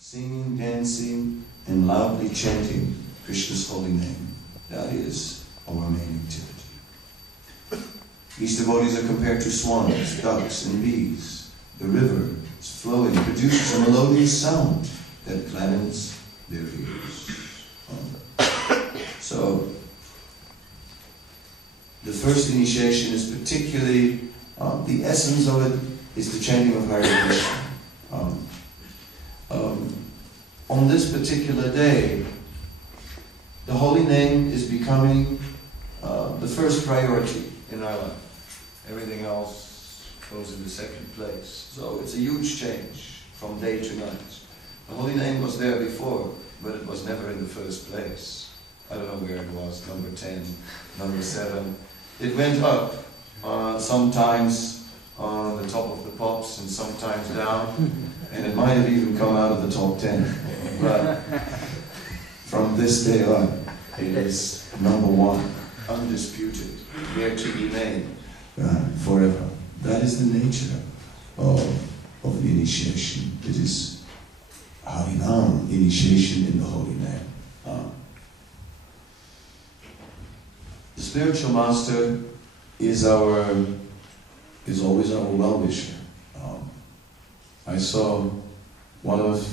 singing, dancing, and loudly chanting Krishna's holy name. That is our main activity. These devotees are compared to swans, ducks, and bees. The river is flowing, produces a melodious sound that gladdens their ears. So, the first initiation is particularly, the essence of it is the chanting of Hare Krishna. On this particular day, the holy name is becoming the first priority in our life. Everything else goes in the second place. So it's a huge change from day to night. The holy name was there before, but it was never in the first place. I don't know where it was, number 10, number 7. It went up, sometimes on the top of the pops and sometimes down, and it might have even come out of the top 10. But from this day on, it is number 1, undisputed, there to remain forever. That is the nature of the initiation. It is Harinam, initiation in the holy name. The spiritual master is always our well-wisher. I saw one of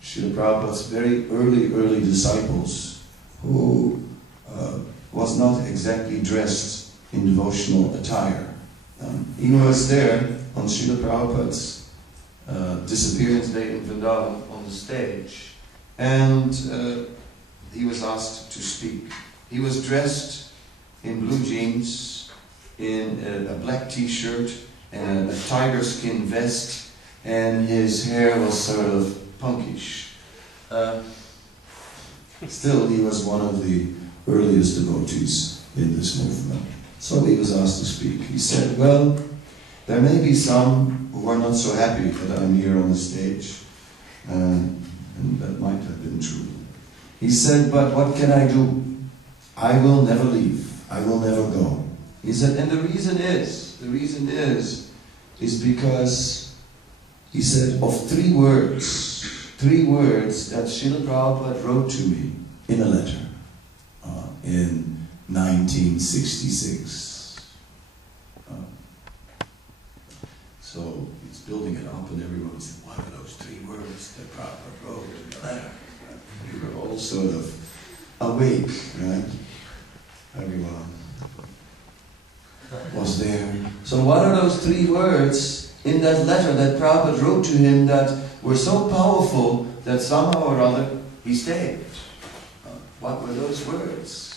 Srila Prabhupada's very early disciples who was not exactly dressed in devotional attire. He was there on Srila Prabhupada's disappearance day in Vrindavan on the stage, and he was asked to speak. He was dressed in blue jeans, in a black t-shirt, and a tiger skin vest, and his hair was sort of punkish. Still, he was one of the earliest devotees in this movement. So he was asked to speak. He said, well, there may be some who are not so happy that I'm here on the stage, and that might have been true. He said, but what can I do? I will never leave. I will never go. He said, and the reason is because, he said, of 3 words that Srila Prabhupada wrote to me in a letter in 1966. So he's building it up and everyone said, what are those 3 words that Prabhupada wrote in the letter? We were all sort of awake, right? Everyone was there. So what are those 3 words in that letter that Prabhupada wrote to him that were so powerful that somehow or other he stayed? What were those words?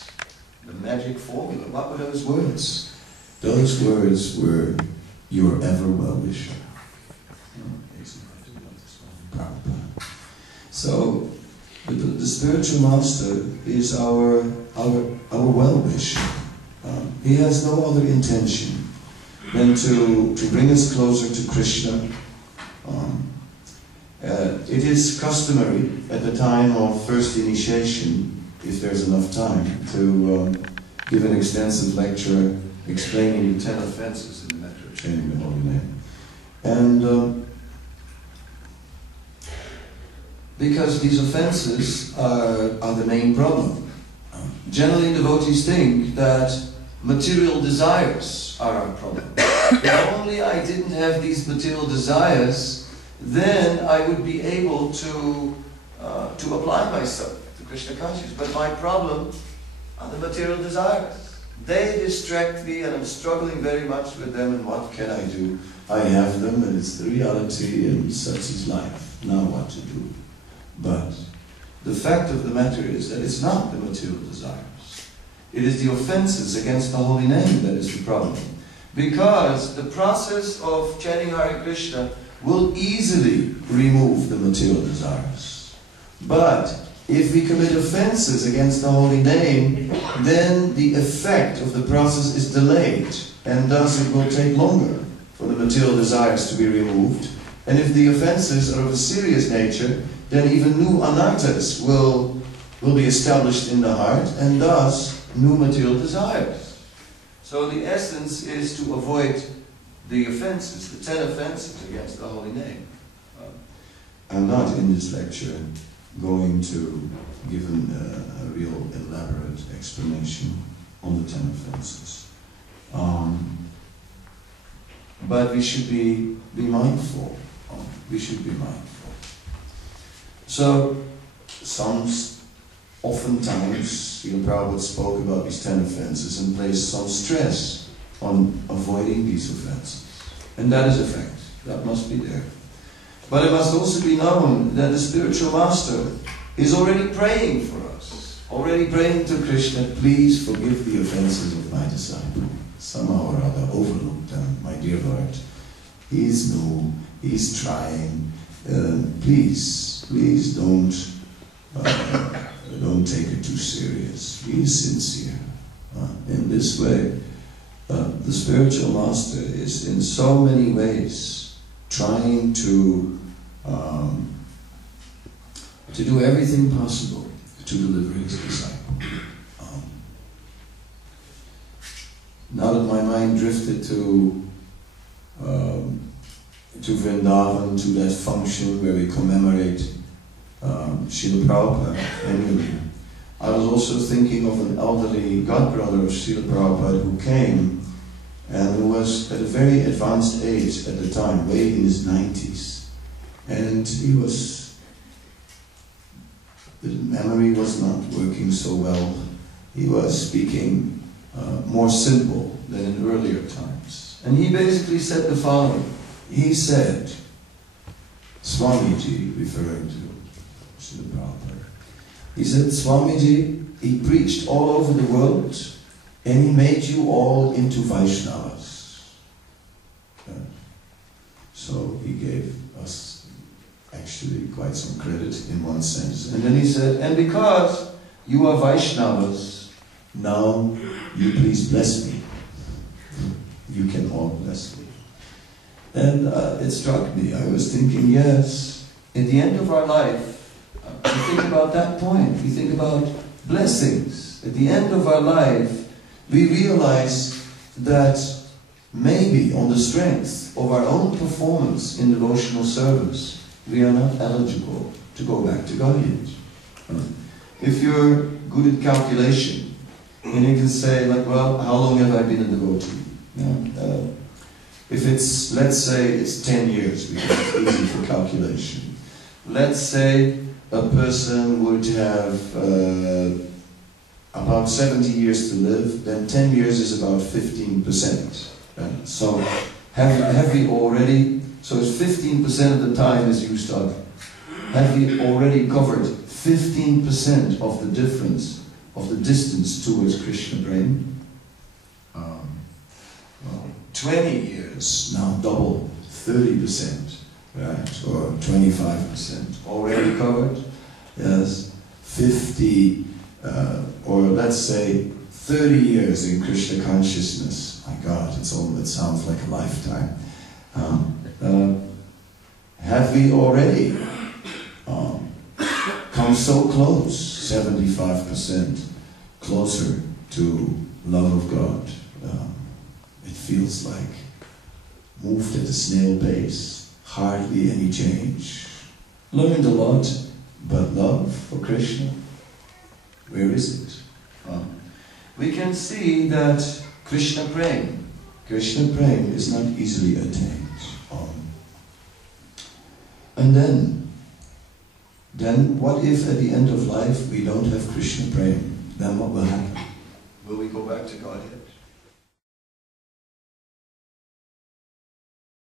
The magic formula. What were those words? Those words were, your ever well-wisher. So the spiritual master is our well-wisher. He has no other intention than to bring us closer to Krishna. It is customary at the time of first initiation, if there's enough time, to give an extensive lecture explaining the 10 offenses in the matter of chanting the holy name. And because these offenses are the main problem. Generally, devotees think that material desires are our problem. If only I didn't have these material desires, then I would be able to apply myself to Krishna consciousness. But my problem are the material desires. They distract me and I'm struggling very much with them, and what can I do? I have them and it's the reality and such is life. Now what to do? But the fact of the matter is that it's not the material desires. It is the offenses against the holy name that is the problem. Because the process of chanting Hare Krishna will easily remove the material desires. But if we commit offenses against the holy name, then the effect of the process is delayed, and thus it will take longer for the material desires to be removed. And if the offenses are of a serious nature, then even new anarthas will be established in the heart, and thus new material desires. So the essence is to avoid the offenses, the 10 offenses against the holy name. I'm not in this lecture going to give a real elaborate explanation on the 10 offenses. But we should be mindful. We should be mindful. So, oftentimes, Srila Prabhupada spoke about these 10 offenses and placed some stress on avoiding these offenses. And that is a fact. That must be there. But it must also be known that the spiritual master is already praying for us. Already praying to Krishna, please forgive the offenses of my disciple. Somehow or other overlooked them, my dear Lord. He's new, he's trying. Please don't take it too serious. Be sincere. In this way, the spiritual master is in so many ways trying to do everything possible to deliver his disciple. Now that my mind drifted to Vrindavan, to that function where we commemorate Srila Prabhupada annually, I was also thinking of an elderly godbrother of Srila Prabhupada who came and who was at a very advanced age at the time, way in his 90s. And his memory was not working so well. He was speaking more simple than in earlier times. And he basically said the following. He said, Swamiji, referring to Srila Prabhupada, he said, Swamiji, he preached all over the world and he made you all into Vaishnavas. So he gave us actually quite some credit in one sense. And then he said, and because you are Vaishnavas, now you please bless me. You can all bless me. And it struck me. I was thinking, yes, at the end of our life, we think about that point. We think about blessings. At the end of our life, we realize that maybe on the strength of our own performance in devotional service, we are not eligible to go back to Godhead. If you're good at calculation, and you can say, like, well, how long have I been a devotee? If it's, let's say, it's 10 years, because it's easy for calculation. Let's say a person would have about 70 years to live, then 10 years is about 15%. Right? So have we already, so it's 15% of the time is used up. Have we already covered 15% of the difference, of the distance towards Krishna brain? 20 years, now double, 30%, right, or 25%, already covered, yes, 50, or let's say 30 years in Krishna consciousness. My God, it sounds like a lifetime. Have we already come so close, 75% closer to love of God? It feels like moved at a snail pace, hardly any change. Learned a lot, but love for Krishna, where is it? We can see that Krishna praying is not easily attained. And then what if at the end of life we don't have Krishna praying? Then what will happen? Will we go back to Godhead?